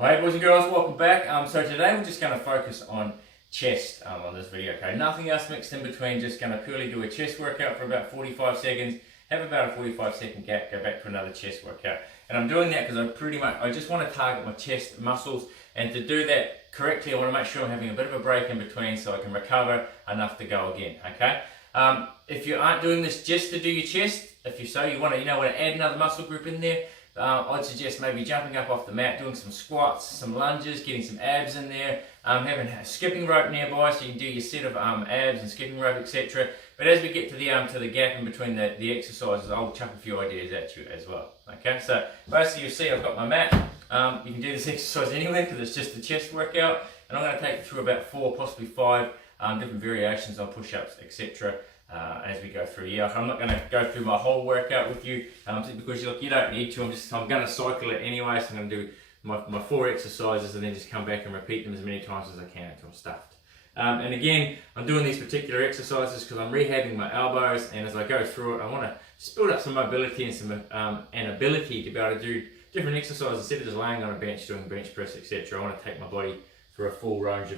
Alright boys and girls, welcome back. So today we're just going to focus on chest on this video, okay? Nothing else mixed in between, just going to purely do a chest workout for about 45 seconds, have about a 45-second gap, go back to another chest workout. And I'm doing that because I just want to target my chest muscles, and to do that correctly I want to make sure I'm having a bit of a break in between so I can recover enough to go again, okay? If you aren't doing this just to do your chest, if you want to add another muscle group in there, I'd suggest maybe jumping up off the mat, doing some squats, some lunges, getting some abs in there, having a skipping rope nearby so you can do your set of abs and skipping rope, etc. But as we get to the gap in between the exercises, I'll chuck a few ideas at you as well. Okay, so basically you'll see I've got my mat. You can do this exercise anywhere because it's just a chest workout, and I'm going to take you through about 4, possibly 5 different variations on push-ups, etc. As we go through. Yeah, I'm not going to go through my whole workout with you because you don't need to. I'm going to cycle it anyway, so I'm going to do my 4 exercises and then just come back and repeat them as many times as I can until I'm stuffed. And again, I'm doing these particular exercises because I'm rehabbing my elbows, and as I go through it, I want to just build up some mobility and some ability to be able to do different exercises instead of just laying on a bench doing bench press, etc. I want to take my body through a full range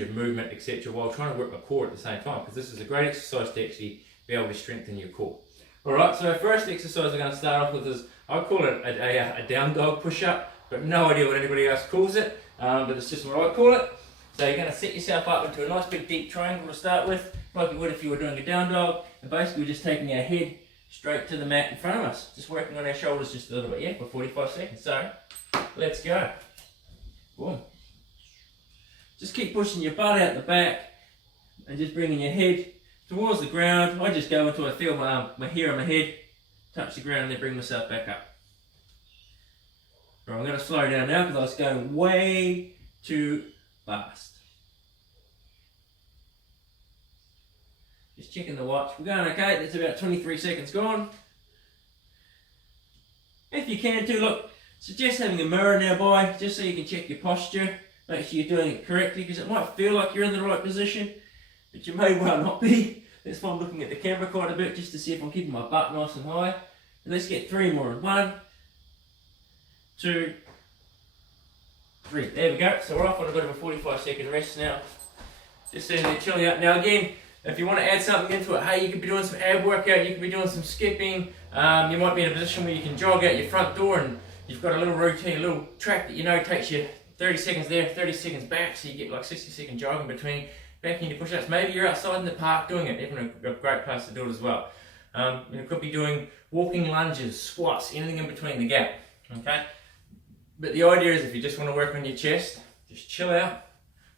of movement, etc., while trying to work my core at the same time, because this is a great exercise to actually be able to strengthen your core. Alright, so the first exercise I'm going to start off with is, I call it a down dog push-up, but no idea what anybody else calls it, but it's just what I call it. So you're going to set yourself up into a nice big deep triangle to start with, like you would if you were doing a down dog, and basically we're just taking our head straight to the mat in front of us, just working on our shoulders just a little bit, yeah, for 45 seconds. So, let's go. Boom. Just keep pushing your butt out the back and just bringing your head towards the ground. I just go until I feel my hair on my head touch the ground and then bring myself back up. Right, I'm going to slow down now because I was going way too fast. Just checking the watch. We're going okay. That's about 23 seconds gone. If you can too, look, suggest having a mirror nearby just so you can check your posture. Make sure you're doing it correctly, because it might feel like you're in the right position, but you may well not be. That's why I'm looking at the camera quite a bit, just to see if I'm keeping my butt nice and high. And let's get 3 more in. 1, 2, 3. There we go. So we're off on a bit of a 45-second rest now. Just sitting there chilling out. Now again, if you want to add something into it, hey, you could be doing some ab workout, you could be doing some skipping, you might be in a position where you can jog out your front door and you've got a little routine, a little track that you know takes you 30 seconds there, 30 seconds back, so you get like 60-second jog in between, back into push-ups. Maybe you're outside in the park doing it, even a great place to do it as well. You could be doing walking lunges, squats, anything in between the gap, okay? But the idea is if you just want to work on your chest, just chill out,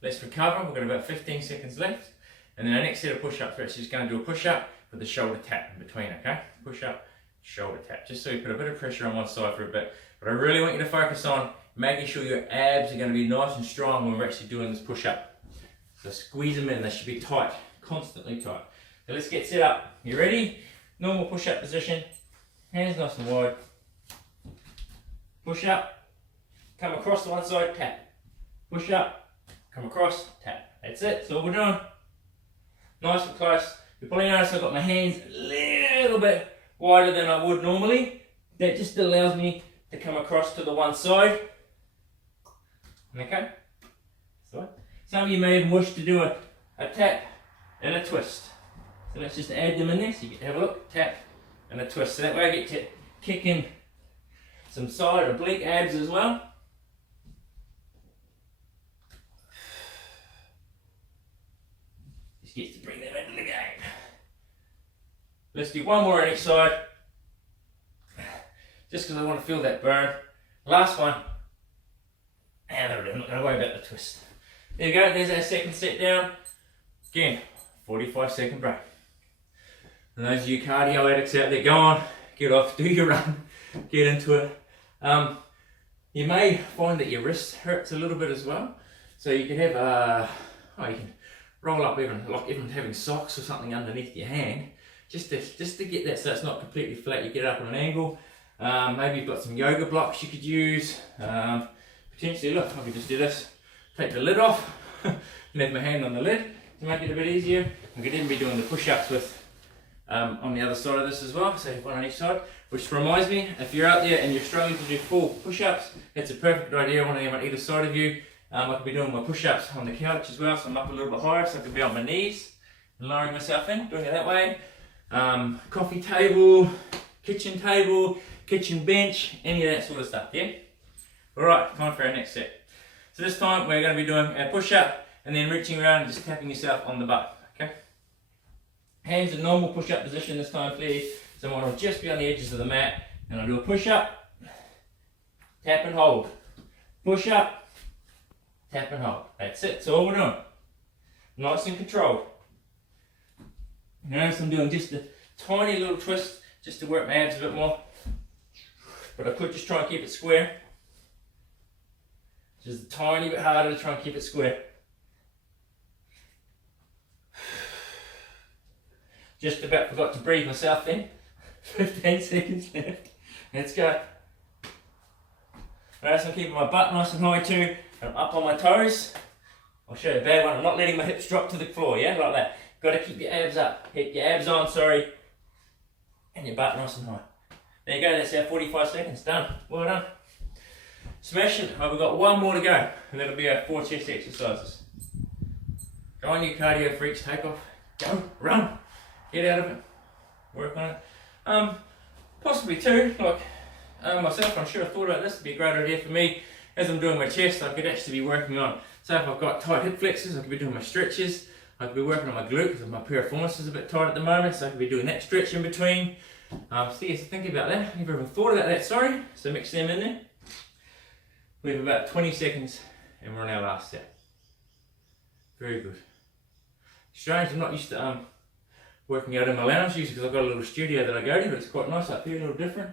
let's recover. We've got about 15 seconds left, and then our next set of push-ups, we're actually just going to do a push-up with a shoulder tap in between, okay? Push-up, shoulder tap, just so you put a bit of pressure on one side for a bit. But I really want you to focus on making sure your abs are going to be nice and strong when we're actually doing this push-up. So squeeze them in, they should be tight, constantly tight. So let's get set up. You ready? Normal push-up position, hands nice and wide. Push up, come across to one side, tap. Push up, come across, tap. That's it, that's all we're doing. Nice and close. You'll probably notice I've got my hands a little bit wider than I would normally. That just allows me to come across to the one side. Okay? So, some of you may even wish to do a tap and a twist. So let's just add them in there so you get to have a look. Tap and a twist. So that way I get to kick in some side oblique abs as well. Just gets to bring them into the game. Let's do one more on each side. Just because I want to feel that burn. Last one. And I'm not going to worry about the twist. There you go, there's our second set down. Again, 45-second break. And those of you cardio addicts out there, go on, get off, do your run, get into it. You may find that your wrist hurts a little bit as well. So you can have, you can roll up even having socks or something underneath your hand, just to get that so it's not completely flat. You get it up on an angle. Maybe you've got some yoga blocks you could use. Potentially, look, I could just do this, take the lid off, and have my hand on the lid to make it a bit easier. I could even be doing the push-ups with on the other side of this as well, so one on each side. Which reminds me, if you're out there and you're struggling to do full push-ups, it's a perfect idea, one of them on either side of you. I could be doing my push-ups on the couch as well, so I'm up a little bit higher, so I could be on my knees, and lowering myself in, doing it that way. Coffee table, kitchen bench, any of that sort of stuff, yeah? Alright, time for our next set. So this time we're going to be doing a push-up, and then reaching around and just tapping yourself on the butt, okay? Hands in normal push-up position this time, please. So I want to just be on the edges of the mat, and I'll do a push-up, tap and hold, push-up, tap and hold. That's it, that's all we're doing. Nice and controlled. Notice I'm doing just a tiny little twist, just to work my abs a bit more. But I could just try and keep it square. Just a tiny bit harder to try and keep it square. Just about forgot to breathe myself then. 15 seconds left. Let's go. Alright, so I'm keeping my butt nice and high too. I'm up on my toes. I'll show you a bad one. I'm not letting my hips drop to the floor, yeah? Like that. Got to keep your abs up. Hit your abs on, sorry. And your butt nice and high. There you go, that's our 45 seconds. Done. Well done. Smash it. We've got one more to go. And that'll be our 4 chest exercises. Go on, you cardio freaks. Take off. Go. Run. Get out of it. Work on it. Possibly too, like myself, I'm sure I thought about this, it'd be a great idea for me. As I'm doing my chest, I could actually be working on, so if I've got tight hip flexors, I could be doing my stretches. I could be working on my glute because my piriformis is a bit tight at the moment, so I could be doing that stretch in between. So yes, think about that. Never even thought about that, sorry. So mix them in there. We have about 20 seconds and we're on our last set. Very good. Strange, I'm not used to working out in my lounge usually because I've got a little studio that I go to, but it's quite nice up here, a little different.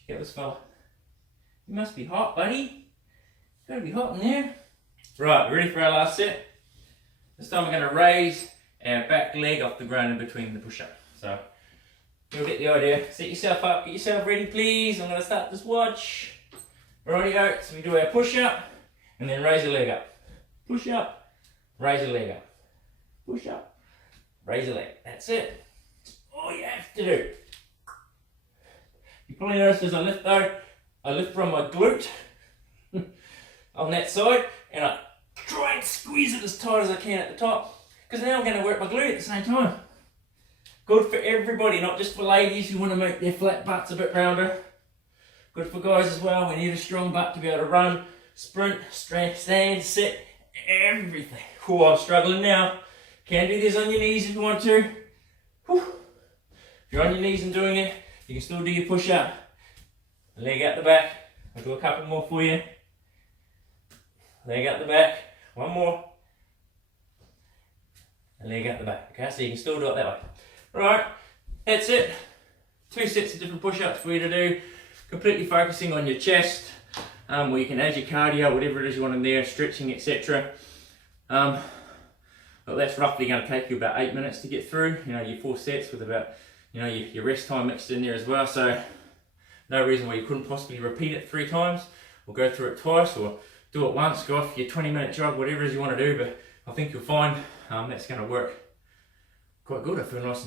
Check out this fella. You must be hot, buddy. Gotta be hot in there. Right, ready for our last set? This time we're going to raise our back leg off the ground in between the push-up. So, you'll get the idea. Set yourself up, get yourself ready please. I'm going to start this watch. Rightio, so we do our push-up and then raise your leg up. Push up, raise your leg up. Push up. Raise your leg. That's it. That's all you have to do. You probably notice as I lift though, I lift from my glute on that side and I try and squeeze it as tight as I can at the top because now I'm going to work my glute at the same time. Good for everybody, not just for ladies who want to make their flat butts a bit rounder. Good for guys as well. We need a strong butt to be able to run, sprint, stand, sit, everything. Oh, I'm struggling now. Can do this on your knees if you want to. Whew. If you're on your knees and doing it, you can still do your push-up. Leg out the back. I'll do a couple more for you. Leg out the back. One more. And leg out the back. Okay, so you can still do it that way. Right, that's it. 2 sets of different push-ups for you to do. Completely focusing on your chest, where you can add your cardio, whatever it is you want in there, stretching, etc. But that's roughly going to take you about 8 minutes to get through, you know, your 4 sets with about, you know, your rest time mixed in there as well. So no reason why you couldn't possibly repeat it 3 times or go through it twice or do it once, go off your 20-minute jog, whatever it is you want to do. But I think you'll find that's going to work quite good. I feel nice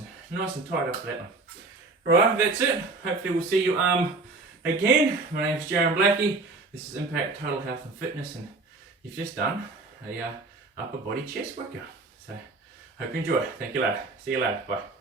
and tight after that one. Right, that's it. Hopefully we'll see you again. My name's Jaron Blackie. This is Impact Total Health and Fitness, and you've just done a upper body chest workout. So, hope you enjoy. Thank you later. See you later. Bye.